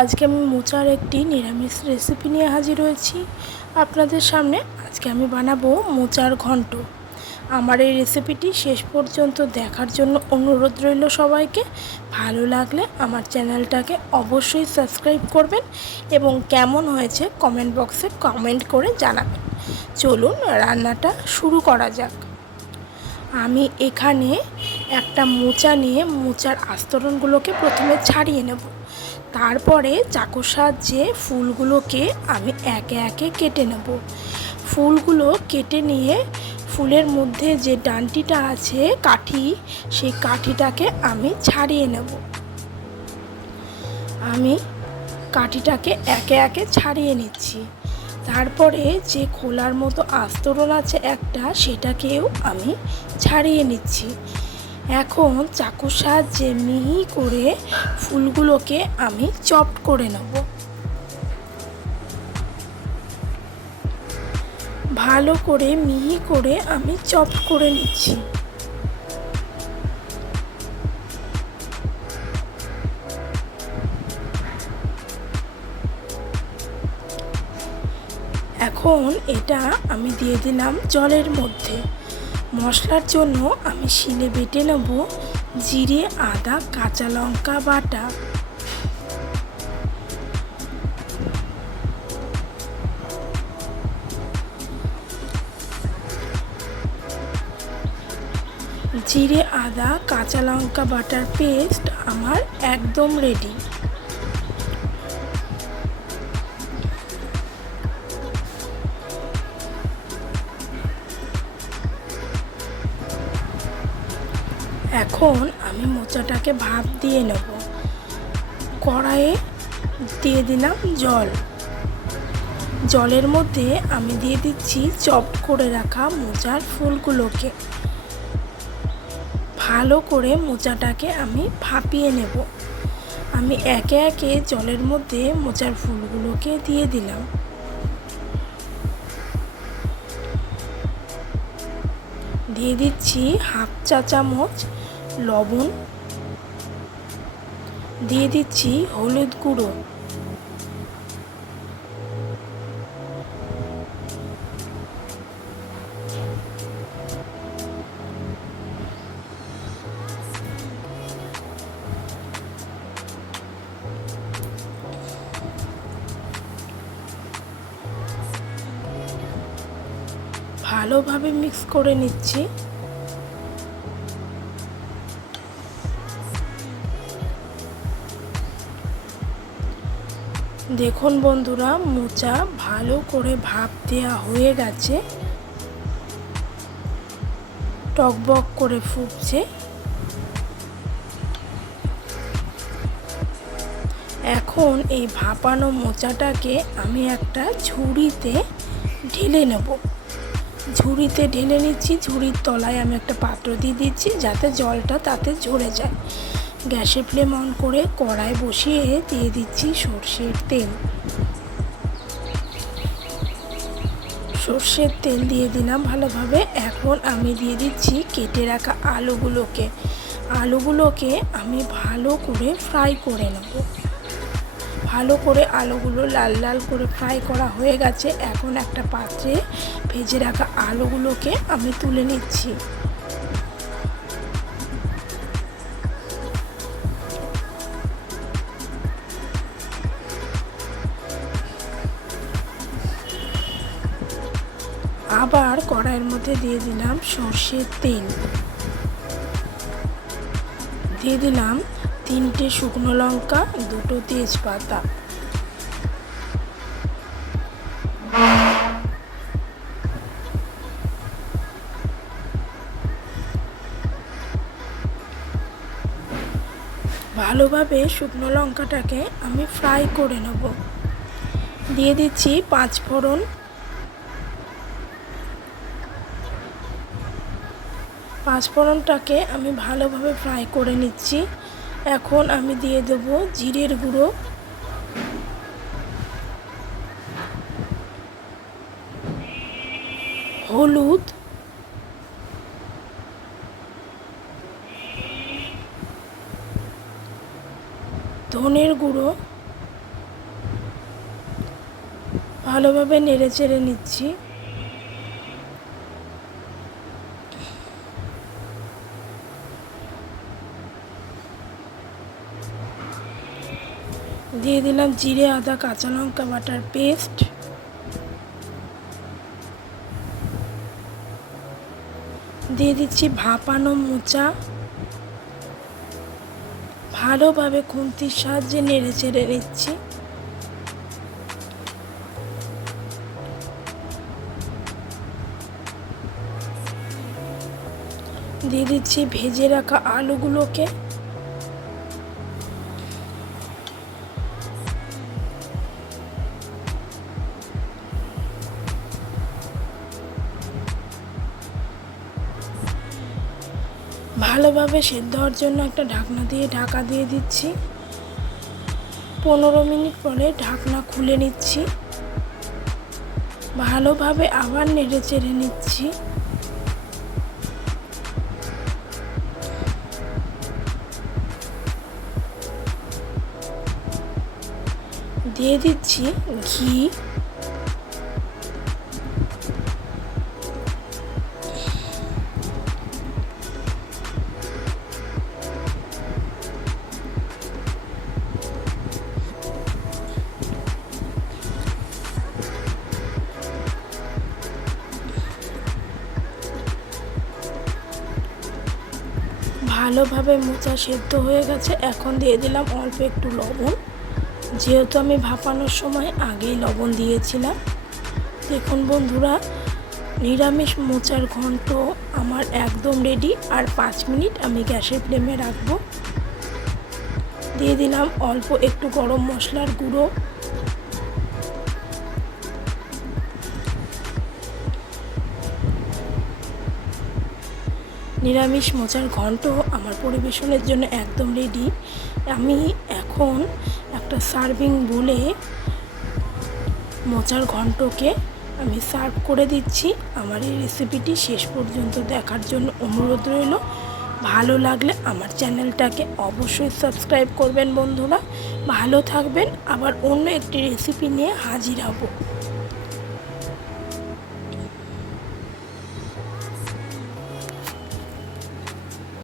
আজকে আমি মোচার একটি নিরামিষ রেসিপি নিয়ে হাজির হয়েছি। আপনাদের সামনে আজকে আমি বানাবো মোচার ঘন্ট। আমার এই রেসিপিটি শেষ পর্যন্ত দেখার জন্য অনুরোধ রইল সবাইকে। ভালো লাগলে আমার চ্যানেলটাকে অবশ্যই সাবস্ক্রাইব করবেন এবং কেমন হয়েছে কমেন্ট বক্সে কমেন্ট করে জানাবেন। চলুন রান্নাটা শুরু করা যাক। আমি এখানে একটা মোচা নিয়ে মোচার আস্তরণগুলোকে প্রথমে ছাড়িয়ে নেব। তারপরে চাকুর সাহায্যে ফুলগুলোকে আমি একে একে কেটে নেব। ফুলগুলো কেটে নিয়ে ফুলের মধ্যে যে ডানটিটা আছে কাঠি, সেই কাঠিটাকে আমি ছাড়িয়ে নেব। আমি কাঠিটাকে একে একে ছাড়িয়ে নিচ্ছি। তারপরে যে খোলার মতো আস্তরণ আছে একটা, সেটাকেও আমি ছাড়িয়ে নিচ্ছি। এখন চাকুর সাহায্যে মিহি করে ফুলগুলোকে আমি চপ করে নেব। ভালো করে মিহি করে আমি চপ করে নিচ্ছি। এখন এটা আমি দিয়ে দিলাম জলের মধ্যে। মশলার জন্য আমি শিলে বেটে নেব জিরে, আদা, কাঁচা লঙ্কা বাটা। জিরে, আদা, কাঁচা লঙ্কা বাটার পেস্ট আমার একদম রেডি। এখন আমি মোচাটাকে ভাপ দিয়ে নেব। কড়াইয়ে দিয়ে দিলাম জল। জলের মধ্যে আমি দিয়ে দিচ্ছি চপ করে রাখা মোচার ফুলগুলোকে। ভালো করে মোচাটাকে আমি ভাপিয়ে নেব। আমি একে একে জলের মধ্যে মোচার ফুলগুলোকে দিয়ে দিলাম। দিয়ে দিচ্ছি হাফ চা চামচ লবণ। দিয়ে দিচ্ছি হলুদ গুঁড়ো। ভালোভাবে মিক্স করে নিচ্ছি। দেখুন বন্ধুরা, মোচা ভালো করে ভাপ দেওয়া হয়ে গেছে। টকবক করে ফুটছে। এখন এই ভাপানো মোচাটাকে আমি একটা ঝুড়িতে ঢেলে নেব। ঝুড়িতে ঢেলে নিচ্ছি, ঝুড়ির তলায় আমি একটা পাত্র দিয়ে দিচ্ছি যাতে জলটা তাতে ঝরে যায়। গ্যাসে ফ্লেম অন করে কড়াই বসিয়ে দিয়ে দিচ্ছি সর্ষের তেল। সর্ষের তেল দিয়ে দিলাম ভালোভাবে। এখন আমি দিয়ে দিচ্ছি কেটে রাখা আলুগুলোকে। আলুগুলোকে আমি ভালো করে ফ্রাই করে নেব। ভালো করে আলুগুলো লাল লাল করে ফ্রাই করা হয়ে গেছে। এখন একটা পাত্রে ভেজে রাখা আলুগুলোকে আমি তুলে নিচ্ছি। আবার কড়াইয়ের মধ্যে দিয়ে দিলাম সর্ষের তেল। দিয়ে দিলাম তিনটে শুকনো লঙ্কা, দুটো তেজপাতা। ভালোভাবে শুকনো লঙ্কাটাকে আমি ফ্রাই করে নেব। দিয়ে দিচ্ছি পাঁচ ফোড়ন। পাঁচফোড়নটাকে আমি ভালোভাবে ফ্রাই করে নিচ্ছি। এখন আমি দিয়ে দেব জিরের গুঁড়ো। হলুদ। ধনের গুঁড়ো। ভালোভাবে নেড়ে চেড়ে নিচ্ছি। দিয়ে দিলাম জিরে, আদা, কাঁচা লঙ্কা, বাটার পেস্ট। দিয়ে দিচ্ছি ভাপানো মোচা। ভালোভাবে খুন্তির সাহায্যে নেড়ে চেড়ে নিচ্ছি। দিয়ে দিচ্ছি ভেজে রাখা আলুগুলোকে। ভালোভাবে সেদ্ধ হওয়ার জন্য একটা ঢাকনা দিয়ে ঢাকা দিয়ে দিচ্ছি। পনেরো মিনিট পরে ঢাকনা খুলে নিচ্ছি। ভালোভাবে আবার নেড়ে চেড়ে নিচ্ছি। দিয়ে দিচ্ছি ঘি। ভালোভাবে মোচা সেদ্ধ হয়ে গেছে। এখন দিয়ে দিলাম অল্প একটু লবণ। যেহেতু আমি ভাপানোর সময় আগেই লবণ দিয়েছিলাম। দেখুন বন্ধুরা, নিরামিষ মোচার ঘন্ট আমার একদম রেডি আর পাঁচ মিনিট আমি গ্যাসের ফ্লেমে রাখব। দিয়ে দিলাম অল্প একটু গরম মশলার গুঁড়ো। নিরামিষ মোচার ঘন্ট আমার পরিবেশনের জন্য একদম রেডি আমি এখন একটা সার্ভিং বলে মোচার ঘন্টকে আমি সার্ভ করে দিচ্ছি। আমার এই রেসিপিটি শেষ পর্যন্ত দেখার জন্য অনুরোধ রইল। ভালো লাগলে আমার চ্যানেলটাকে অবশ্যই সাবস্ক্রাইব করবেন বন্ধুরা। ভালো থাকবেন। আবার অন্য একটি রেসিপি নিয়ে হাজির হব।